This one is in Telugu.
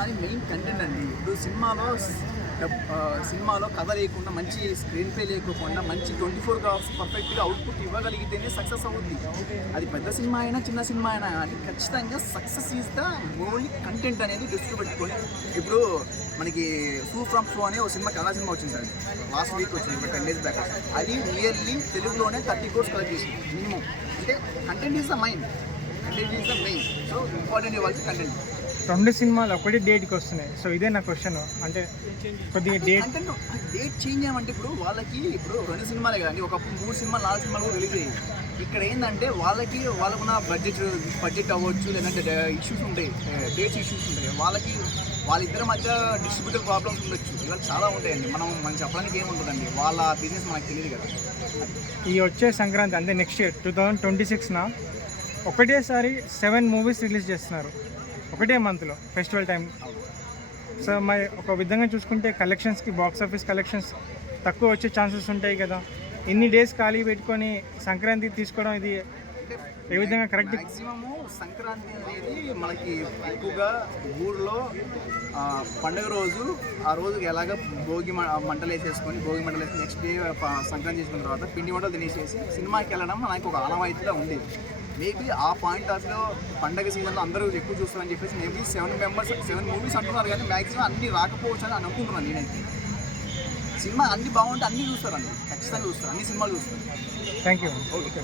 అది మెయిన్ కంటెంట్ అండి. ఇప్పుడు సినిమాలో కథ లేకుండా, మంచి స్క్రీన్ ప్లే లేకోకుండా, మంచి 24 అవర్స్ పర్ఫెక్ట్గా అవుట్పుట్ ఇవ్వగలిగితేనే సక్సెస్ అవుద్ది. అది పెద్ద సినిమా అయినా చిన్న సినిమా అయినా కానీ ఖచ్చితంగా success is the only content అనేది దృష్టిలో పెట్టుకొని. ఇప్పుడు మనకి సూ ఫ్రమ్ షో అనే ఒక సినిమా, కళా సినిమా వచ్చింది సార్, లాస్ట్ వీక్ వచ్చింది, ఒక 10 days బ్యాక్. అది నియర్లీ తెలుగులోనే 30 crores కలెక్ట్ చేసింది మినిమం. అంటే content is the main, so important ఇవ్వాలి కంటెంట్. 2 సినిమాలు ఒకటి డేట్కి వస్తున్నాయి. సో ఇదే నా క్వశ్చన్. అంటే కొద్దిగా డేట్ చేంజ్ చేయమంటే ఇప్పుడు వాళ్ళకి 2 సినిమాలే కదండి, ఒకప్పుడు 3 సినిమాలు 4 సినిమాలు కూడా రిలీజ్ అయ్యాయి. ఇక్కడ ఏంటంటే వాళ్ళకున్న బడ్జెట్ అవ్వచ్చు, లేదంటే ఇష్యూస్ ఉంటాయి, డేట్స్ ఇష్యూస్ ఉంటాయి. వాళ్ళిద్దరి మధ్య డిస్ట్రిబ్యూటర్ ప్రాబ్లమ్స్ ఉండొచ్చు, ఇవాళ చాలా ఉంటాయండి. మనం చెప్పడానికి ఏముంటుందండి, వాళ్ళ బిజినెస్ మనకు తెలియదు కదా. ఈ వచ్చే సంక్రాంతి అంటే నెక్స్ట్ ఇయర్ 2026న ఒకటేసారి 7 మూవీస్ రిలీజ్ చేస్తున్నారు ఒకటే మంత్లో, ఫెస్టివల్ టైం. సో మరి ఒక విధంగా చూసుకుంటే కలెక్షన్స్కి, బాక్స్ ఆఫీస్ కలెక్షన్స్ తక్కువ వచ్చే ఛాన్సెస్ ఉంటాయి కదా. ఇన్ని డేస్ ఖాళీ పెట్టుకొని సంక్రాంతికి తీసుకోవడం ఇది ఏ విధంగా కరెక్ట్? మ్యాక్సిమము సంక్రాంతి అనేది మనకి ఎక్కువగా ఊళ్ళో పండుగ రోజు, ఆ రోజుకి ఎలాగ మంటలు వేసుకొని నెక్స్ట్ డే సంక్రాంతి చేసుకున్న తర్వాత పిండి వంటలు తినేసేసి సినిమాకి వెళ్ళడం మనకి ఒక ఆనవాయితీగా ఉండేది. మేబీ ఆ పాయింట్ ఆఫ్లో పండగ సీజన్లో అందరూ ఎక్కువ చూస్తారని చెప్పేసి మేబీ 7 మూవీస్ అంటున్నారు, కానీ మ్యాక్సిమం అన్నీ రాకపోవచ్చు అని అనుకుంటున్నాను నేనైతే. సినిమా అన్ని బాగుంటే అన్నీ చూస్తారండి, ఖచ్చితంగా చూస్తారు, అన్ని సినిమాలు చూస్తారు. Thank you. ఓకే.